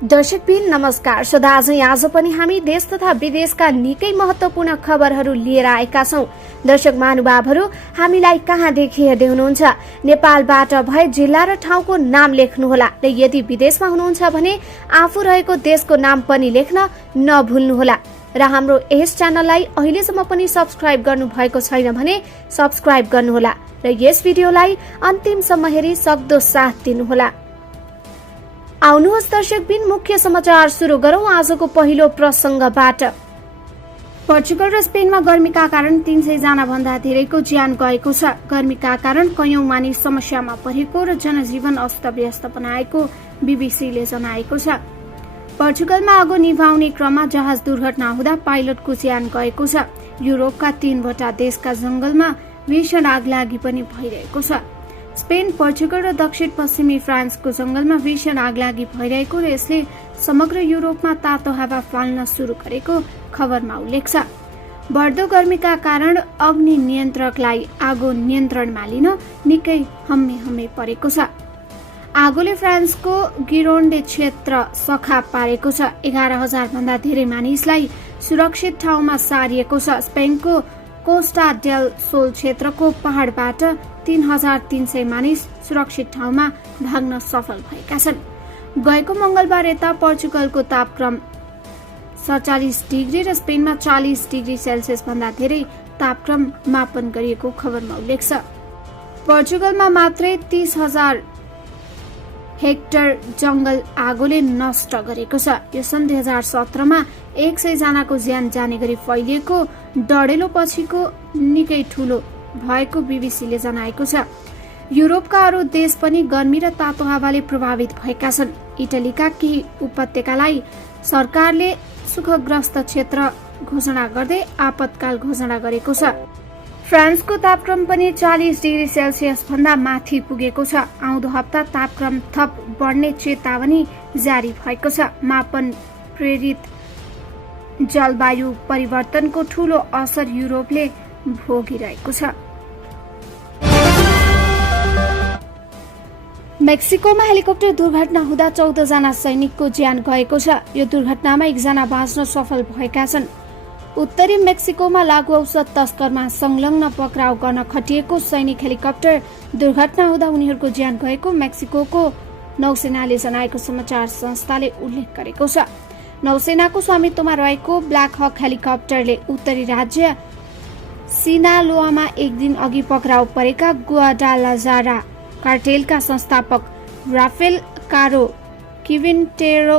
दर्शकबिन नमस्कार। आज पनि हामी देश तथा विदेशका निकै महत्वपूर्ण खबरहरू लिएर आएका छौं। दर्शक महानुभावहरू, हामीलाई कहाँदेखि हेर्दै हुनुहुन्छ? नेपालबाट भए जिल्ला र ठाउँको नाम लेख्नुहोला र यदि विदेशमा हुनुहुन्छ भने आफू रहेको देशको नाम पनि लेख्न नभुल्नुहोला। र हाम्रो यस च्यानललाई अहिलेसम्म पनि सब्स्क्राइब गर्नु भएको छैन भने सब्स्क्राइब गर्नुहोला र यस भिडियोलाई अन्तिमसम्म हेरी सक्दो साथ दिनुहोला। आउनुहोस् दर्शकबिन, मुख्य समाचार सुरु गरौं आजको पहिलो प्रसंगबाट। पोर्चुगल र स्पेनमा गर्मीका कारण 300 जना भन्दा धेरैको ज्यान गएको छ। गर्मीका कारण कयौं मानिस समस्यामा परेको र जनजीवन अस्तव्यस्त बनाएको बीबीसीले जनाएको छ। पोर्चुगलमा आगो निभाउने क्रममा जहाज दुर्घटना हुँदा पाइलटको ज्यान गएको छ। युरोपका 3वटा देशका जंगलमा भीषण आगलागी पनि भइरहेको छ। स्पेन, पोर्चुगल र दक्षिण पश्चिमी फ्रान्सको जंगलमा भीषण आगलागी भइरहेको र यसले समग्र युरोपमा तातो हावा फाल्न सुरु गरेको खबरमा उल्लेख छ। बढ्दो गर्मीका कारण अग्नि नियन्त्रकलाई आगो नियन्त्रणमा लिन निकै हम्मे परेको छ। आगोले फ्रान्सको गिरोन्डे क्षेत्र सखा पारेको छ। 11,000 भन्दा धेरै मानिसलाई सुरक्षित ठाउँमा सारिएको छ। स्पेनको कोस्टा डेल सोल क्षेत्रको पहाडबाट 3,300 मानिस सुरक्षित ठाउँमा भाग्न सफल भएका छन्। गएको मंगलबार यता पोर्चुगलको तापक्रम 47 डिग्री र स्पेनमा 40 डिग्री सेल्सियस भन्दा धेरै तापक्रम मापन गरिएको खबरमा उल्लेख छ। पोर्चुगलमा मात्रै 30,000 हेक्टर जंगल आगोले नष्ट गरेको छ। यो सन् 2017 मा 100 जनाको ज्यान जाने गरी फैलिएको डढेलो पछिको निकै ठूलो भएको बीबीसीले जनाएको छ। युरोपका अरू देश पनि गर्मी र तातो हावाले प्रभावित भएका छन्। इटलीका केही उपत्यकालाई सरकारले सुखग्रस्त क्षेत्र घोषणा गर्दै आपतकाल घोषणा गरेको छ। फ्रान्सको तापक्रम पनि 40 डिग्री सेल्सियस भन्दा माथि पुगेको छ। आउँदो हप्ता तापक्रम थप बढ्ने चेतावनी जारी भएको छ। मापन प्रेरित जलवायु परिवर्तनको ठूलो असर युरोपले भोगिरहेको छ। मेक्सिकोमा हेलिकप्टर दुर्घटना हुँदा 14 जना सैनिकको ज्यान गएको छ। यो दुर्घटनामा 1 जना बाँच्न सफल भएका छन्। उत्तरी मेक्सिकोमा लागू औषध तस्करमा संलग्न पक्राउ गर्न खटिएको सैनिक हेलिकप्टर दुर्घटना हुँदा उनीहरूको ज्यान गएको मेक्सिकोको नौसेनाले जनाएको समाचार संस्थाले उल्लेख गरेको छ। नौसेनाको स्वामित्वमा रहेको ब्ल्याक हक हेलिकप्टरले उत्तरी राज्य सिनालोआमा एक दिन अघि पक्राउ परेका गुआडालाजारा कार्टेलका संस्थापक राफेल कारो किविन्टेरो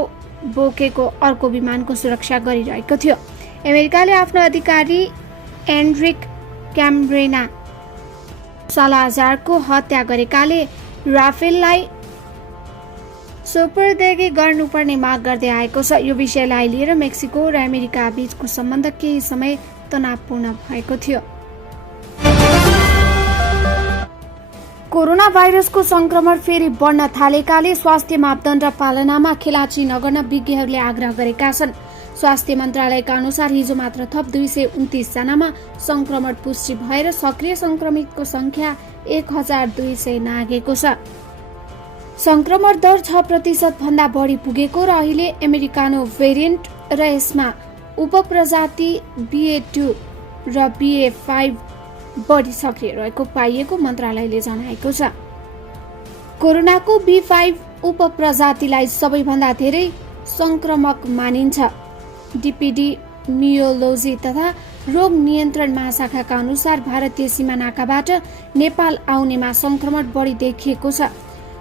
बोकेको अर्को विमानको सुरक्षा गरिरहेको थियो। अमेरिकाले आफ्नो अधिकारी एन्ड्रिक क्याम्ब्रेना सालाजारको हत्या गरेकाले राफेललाई सुपुर्दगी गर्नुपर्ने माग गर्दै आएको छ। यो विषयलाई लिएर मेक्सिको र अमेरिका बीचको सम्बन्ध केही समय तनावपूर्ण भएको थियो। कोरोना भाइरसको संक्रमण फेरि बढ्न थालेकाले स्वास्थ्य मापदण्ड पालनामा खेलाची नगर्न विज्ञहरूले आग्रह गरेका छन्। स्वास्थ्य मन्त्रालयका अनुसार हिजो मात्र थप 229 जनामा संक्रमण पुष्टि भएर सक्रिय संक्रमितको संख्या 1,200 नाघेको छ। संक्रमण दर 6% भन्दा बढी पुगेको र अहिले अमेरिकानो भेरिएन्ट र यसमा उपप्रजाति BA2 र BA5 बढी सक्रिय रहेको पाइएको मन्त्रालयले जनाएको छ। कोरोनाको B5 उपप्रजातिलाई सबैभन्दा धेरै संक्रमक मानिन्छ। डीपीडी मियोलोजी तथा रोग नियन्त्रण महाशाखाका अनुसार भारतीय सीमा नाकाबाट नेपाल आउनेमा संक्रमण बढी देखिएको छ।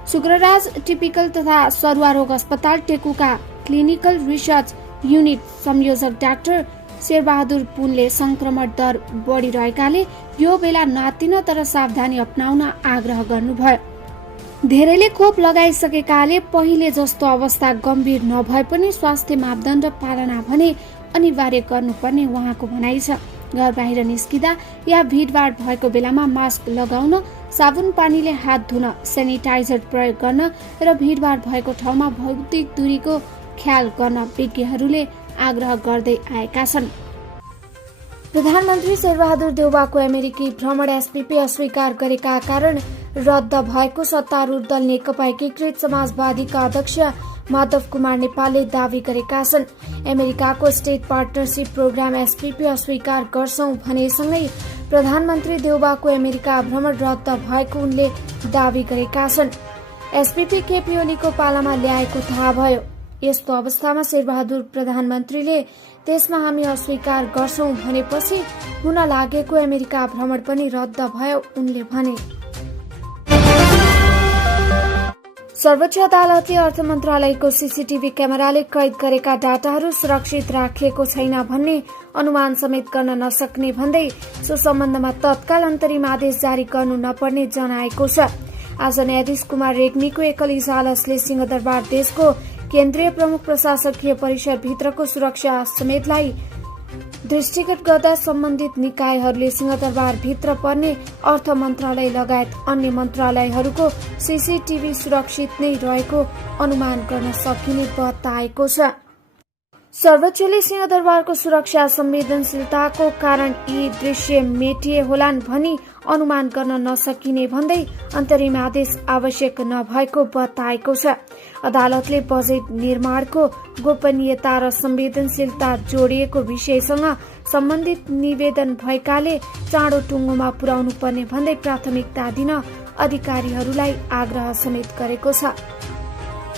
शुक्रराज टिपिकल तथा सरुवा रोग अस्पताल टेकुका क्लिनिकल रिसर्च युनिट संयोजक डाक्टर शेरबहादुर पुनले संक्रमण दर बढिरहेकाले यो बेला नातिन तर सावधानी अपनाउन आग्रह गर्नुभयो। धेरैले खोप लगाइसकेकाले पहिले जस्तो अवस्था गम्भीर नभए पनि स्वास्थ्य मापदण्ड पालना भने अनिवार्य गर्नुपर्ने उहाँको भनाइ छ। घर बाहिर निस्किँदा या भिडभाड भएको बेलामा मास्क लगाउन, साबुन पानीले हात धुन, सेनिटाइजर प्रयोग गर्न र भिडभाड भएको ठाउँमा भौतिक दूरीको ख्याल गर्न विज्ञहरूले आग्रह गर्दै आएका छन्। प्रधानमन्त्री शेरबहादुर देउवाको अमेरिकी भ्रमण एसपीपी अस्वीकार गरेका कारण रद्द भएको सत्तारूढ दल नेकपा एकीकृत समाजवादीका अध्यक्ष माधव कुमार नेपालले दावी गरेका छन्। अमेरिकाको स्टेट पार्टनरशिप प्रोग्राम एसपीपी अस्वीकार गर्छौं भनेसँगै प्रधानमन्त्री देउबाको अमेरिका भ्रमण रद्द भएको उनले दावी गरेका छन्। एसपीपी केपी ओलीको पालामा ल्याएको थाहा भयो। यस्तो अवस्थामा शेरबहादुर प्रधानमन्त्रीले त्यसमा हामी अस्वीकार गर्छौं भनेपछि हुन लागेको अमेरिका भ्रमण पनि रद्द भयो उनले भने। सर्वोच्च अदालतले अर्थ मन्त्रालयको सीसीटीभी क्यामेराले कैद गरेका डाटाहरू सुरक्षित राखिएको छैन भन्ने अनुमान समेत गर्न नसक्ने भन्दै सो सम्बन्धमा तत्काल अन्तरिम आदेश जारी गर्नु नपर्ने जनाएको छ। आज न्यायाधीश कुमार रेग्मीको एकल इजलासले सिंहदरबार देशको केन्द्रीय प्रमुख प्रशासकीय परिषद भित्रको सुरक्षा समेतलाई दृष्टिगत गर्दा सम्बन्धित निकायहरूले सिंहदरबार भित्र पर्ने अर्थ मन्त्रालय लगायत अन्य मन्त्रालयहरूको सीसीटीभी सुरक्षित नै रहेको अनुमान गर्न सकिने बताएको छ। सर्वोच्चले सिंहदरबारको सुरक्षा संवेदनशीलताको कारण यी दृश्य मेटिए होलान् भनी अनुमान गर्न नसकिने भन्दै अन्तरिम आदेश आवश्यक नभएको बताएको छ। अदालतले बजेट निर्माणको गोपनीयता र संवेदनशीलता जोडिएको विषयसँग सम्बन्धित निवेदन भएकाले चाँडो टुङ्गोमा पुर्याउनु पर्ने भन्दै प्राथमिकता दिन अधिकारीहरूलाई आग्रह समेत गरेको छ।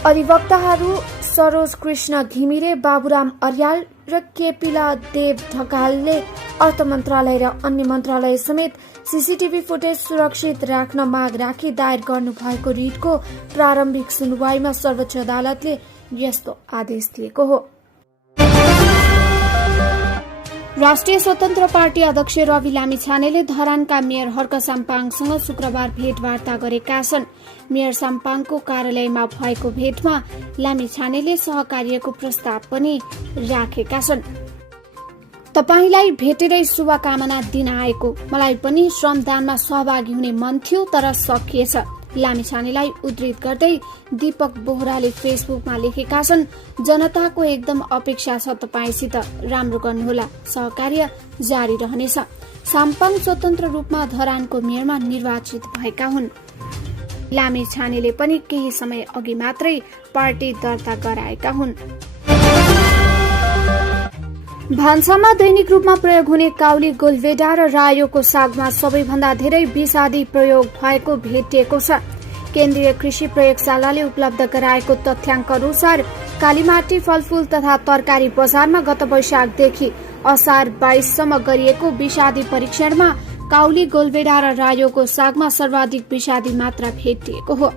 अधिवक्ताहरू सरोज कृष्ण घिमिरे, बाबुराम अर्याल र केपिला देव ढकालले अर्थ मन्त्रालय र अन्य मन्त्रालय समेत सीसीटीभी फुटेज सुरक्षित राख्न माग राखी दायर गर्नु भएको रिटको प्रारम्भिक सुनवाईमा सर्वोच्च अदालतले यस्तो आदेश दिएको हो। राष्ट्रिय स्वतन्त्र पार्टी अध्यक्ष रवि लामिछानेले धरानका मेयर हर्क साम्पाङसँग शुक्रबार भेटवार्ता गरेका छन्। मेयर साम्पाङको कार्यालयमा भएको भेटमा लामिछानेले सहकार्यको प्रस्ताव पनि राखेका छन्। तपाईलाई भेटेरै शुभकामना दिन आएको, मलाई पनि श्रमदानमा सहभागी हुने मन थियो तर सकिएछ। लामिछानेलाई उद्धृत गर्दै दीपक बोहराले फेसबुकमा लेखेका छन्, जनताको एकदम अपेक्षा छ तपाईसित, राम्रो गर्नुहोला, सहकार्य जारी रहनेछ। साम्पाङ स्वतन्त्र रूपमा धरानको मेयरमा निर्वाचित भएका हुन्। लामिछानेले पनि केही समय अघि मात्रै पार्टी दर्ता गराएका हुन्। भान्सामा दैनिक रूपमा प्रयोग हुने काउली, गोलभेडा र रायोको सागमा सबैभन्दा धेरै विषादी प्रयोग भएको भेटिएको छ। केन्द्रीय कृषि प्रयोगशालाले उपलब्ध गराएको तथ्याङ्क अनुसार कालीमाटी फलफूल तथा तरकारी बजारमा गत वैशाखदेखि असार 22सम्म गरिएको विषादी परीक्षणमा काउली, गोलभेडा र रायोको सागमा सर्वाधिक विषादी मात्रा भेटिएको हो।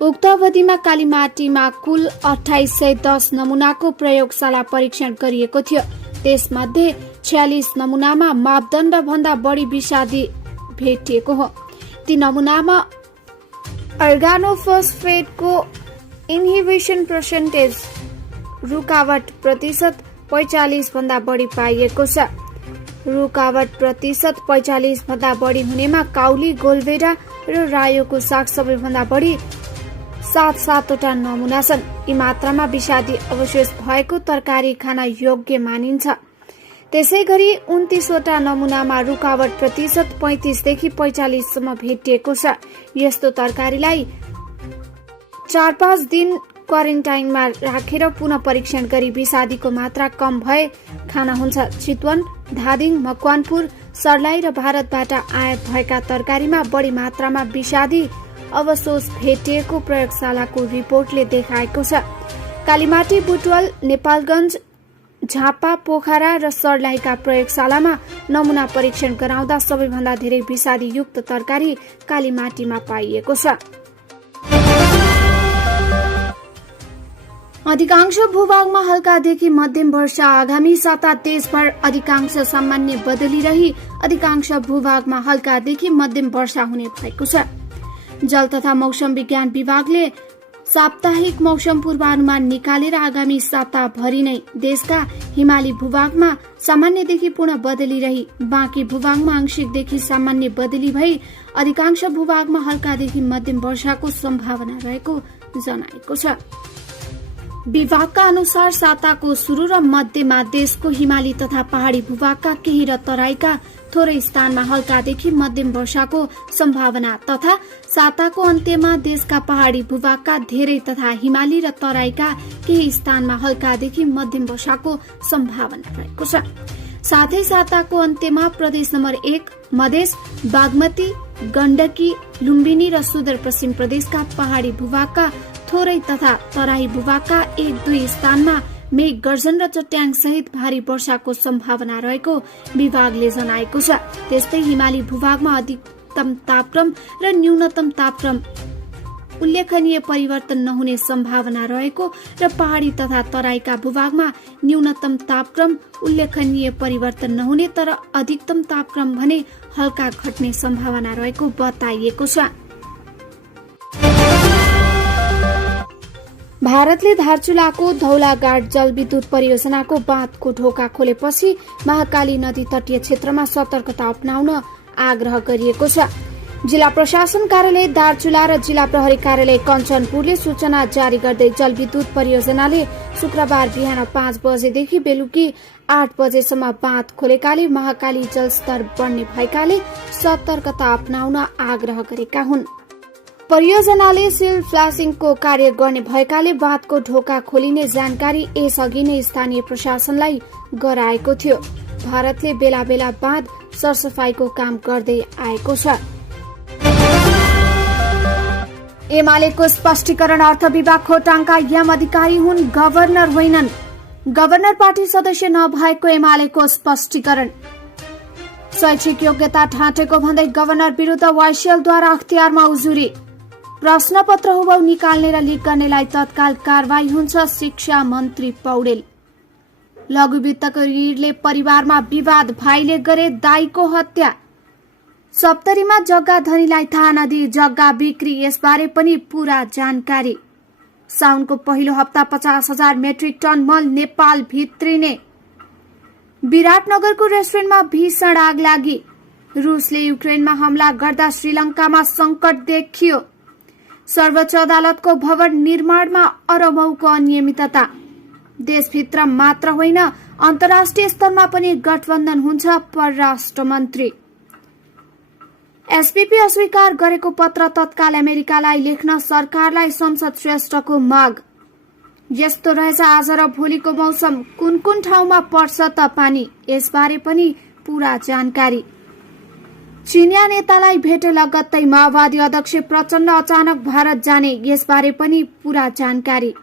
उक्त अवधिमा कालीमाटीमा कुल 2810 नमूनाको प्रयोगशाला परीक्षण गरिएको थियो। त्यसमध्ये 46 नमूनामा मापदण्ड भन्दा बढी विषादी भेटिएको हो। ती नमूनामा अर्गानोफोस्फेटको इन्हिबिसन पर्सेन्टेज रुकावट प्रतिशत 45 भन्दा बढी पाइएको छ। रुकावट प्रतिशत 45 भन्दा बढी हुनेमा काउली, गोलभेडा र रायोको साग सबैभन्दा बढी 7-7वटा नमूना छन्। यी मात्रामा विषादी अवशेष भएको तरकारी खान योग्य मानिन्छ। त्यसै गरी 29वटा नमूनामा रुकावट प्रतिशत 35 देखि 45सम्म भेटिएको छ। यस्तो तरकारीलाई 4-5 दिन क्वारेन्टाइनमा राखेर पुनः परीक्षण गरी विषादीको मात्रा कम भए खाना हुन्छ। चितवन, धादिङ, मकवानपुर, सर्लाही र भारतबाट आयात भएका तरकारीमा बढी मात्रामा विषादी अवशेष भेटिएको प्रयोगशालाको रिपोर्टले देखाएको छ। कालीमाटी, बुटवल, नेपालगञ्ज, झापा, पोखरा र सर्लाहीका प्रयोगशालामा नमूना परीक्षण गराउँदा सबैभन्दा धेरै विषादी युक्त तरकारी कालीमाटीमा पाइएको छ। अधिकांश भूभागमा हल्कादेखि मध्यम वर्षा। आगामी साता देशभर अधिकांश सामान्य बदली रही अधिकांश भूभागमा हल्कादेखि मध्यम वर्षा हुने भएको छ। जल तथा मौसम विज्ञान विभागले साप्ताहिक मौसम पूर्वानुमान निकालेर आगामी साताभरि नै देशका हिमाली भूभागमा सामान्यदेखि पूर्ण बदली रही बाँकी भूभागमा आंशिकदेखि सामान्य बदली भई अधिकांश भूभागमा हल्कादेखि मध्यम वर्षाको सम्भावना रहेको जनाएको छ। विभागका अनुसार साताको सुरु र मध्यमा देशको हिमाली तथा पहाड़ी भूभागका केही र तराईका थोरै स्थानमा हल्कादेखि मध्यम वर्षाको सम्भावना तथा साताको अन्त्यमा देशका पहाड़ी भूभागका धेरै तथा हिमाली र तराईका केही स्थानमा हल्कादेखि मध्यम वर्षाको सम्भावना रहेको छ। साथै साताको अन्त्यमा प्रदेश नम्बर 1 मधेस, बागमती, गण्डकी, लुम्बिनी र सुदूरपश्चिम प्रदेशका पहाड़ी भूभागका थोरै तथा तराई भूभागका 1-2 स्थानमा मेघ गर्जन र चट्याङ सहित भारी वर्षाको सम्भावना रहेको विभागले जनाएको छ। त्यस्तै हिमाली भूभागमा अधिकतम तापक्रम र न्यूनतम तापक्रम उल्लेखनीय परिवर्तन नहुने सम्भावना रहेको र पहाड़ी तथा तराईका भूभागमा न्यूनतम तापक्रम उल्लेखनीय परिवर्तन नहुने तर अधिकतम तापक्रम भने हल्का घट्ने सम्भावना रहेको बताइएको छ। भारतले धारचुलाको धौलाघाट जलविद्युत परियोजनाको बाँधको ढोका खोलेपछि महाकाली नदी तटीय क्षेत्रमा सतर्कता अपनाउन आग्रह गरिएको छ। जिल्ला प्रशासन कार्यालय दार्चुला र जिल्ला प्रहरी कार्यालय कञ्चनपुरले सूचना जारी गर्दै जलविद्युत परियोजनाले शुक्रबार बिहान 5 बजेदेखि बेलुकी 8 बजेसम्म बाँध खोलेकाले महाकाली जलस्तर बढ्ने भएकाले सतर्कता अपनाउन आग्रह गरेका हुन्। परियोजनाले सिल फ्लासिङको कार्य गर्ने भएकाले बाँधको ढोका खोलिने जानकारी यसअघि नै स्थानीय प्रशासनलाई गराएको थियो। भारतले बेला बेला बाँध सरसफाईको काम गर्दै आएको छ। एमालेको स्पष्टीकरण अर्थ विभाग खोटाङका यम अधिकारी हुन्, गभर्नर होइनन्। गभर्नर पार्टी सदस्य नभएको एमालेको स्पष्टीकरण। शैक्षिक योग्यता ठाँटेको भन्दै गभर्नर विरूद्ध वाइसिएलद्वारा अख्तियारमा उजुरी। प्रश्नपत्र हुबहु निकाल्ने र लिक गर्नेलाई तत्काल कारवाही हुन्छ, शिक्षा मन्त्री पौडेल। लघुवित्तको ऋणले परिवारमा विवाद, भाइले गरे दाइको हत्या। सप्तरीमा जग्गा धनीलाई थाहा नदिई जग्गा बिक्री, यसबारे पनि पूरा जानकारी। साउनको पहिलो हप्ता 50,000 मेट्रिक टन मल नेपाल भित्रिने। विराटनगरको रेस्टुरेन्टमा भीषण आग लागि। रुसले युक्रेनमा हमला गर्दा श्रीलंकामा संकट देखियो। सर्वोच्च अदालतको भवन निर्माणमा अरबौंको अनियमितता। देशभित्र मात्र होइन अन्तर्राष्ट्रिय स्तरमा पनि गठबन्धन हुन्छ, परराष्ट्र मन्त्री। एसपीपी अस्वीकार गरेको पत्र तत्काल अमेरिकालाई लेख्न सरकारलाई संसद श्रेष्ठको माग। यस्तो रहेछ आज र भोलिको मौसम, कुन कुन ठाउँमा पर्छ त पानी, यसबारे पनि पूरा जानकारी। चिनिया नेतालाई भेटे लगत्तै माओवादी अध्यक्ष प्रचण्ड अचानक भारत जाने, यसबारे पनि पूरा जानकारी।